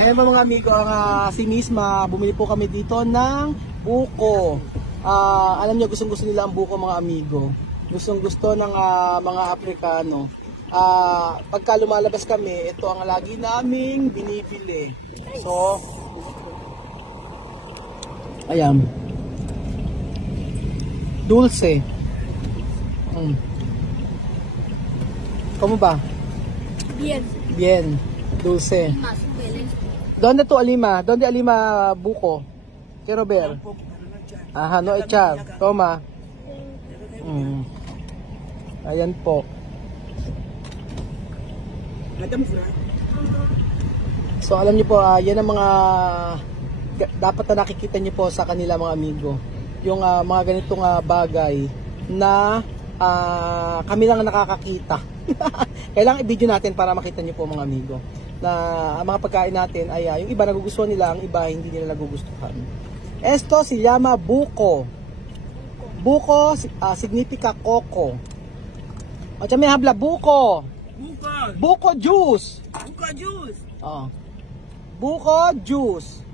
Ayan po mga amigo, si Misma, bumili po kami dito ng buko. Alam niyo, gustong-gusto nila ang buko mga amigo. Gustong-gusto ng mga Aprikano. Pagka lumalabas kami, ito ang lagi naming binibili. So, ayan. Dulce. ¿Cómo ba? Bien. Bien. Dulce. ¿Dónde tu alima? ¿Dónde alima buko? Quiero ver. Ajá, no echar. Toma. Ayan po. So alam niyo po, yan ang mga dapat na nakikita niyo po sa kanila mga amigo. Yung mga ganitong bagay na kami lang nakakakita. Kailangan i-video natin para makita niyo po mga amigo na ang mga pagkain natin ay yung iba nagugustuhan nila, ang iba hindi nila nagugustuhan. Esto se llama buko. Buko significa coco. O me habla buko. Buko juice. Buko juice. Buko juice.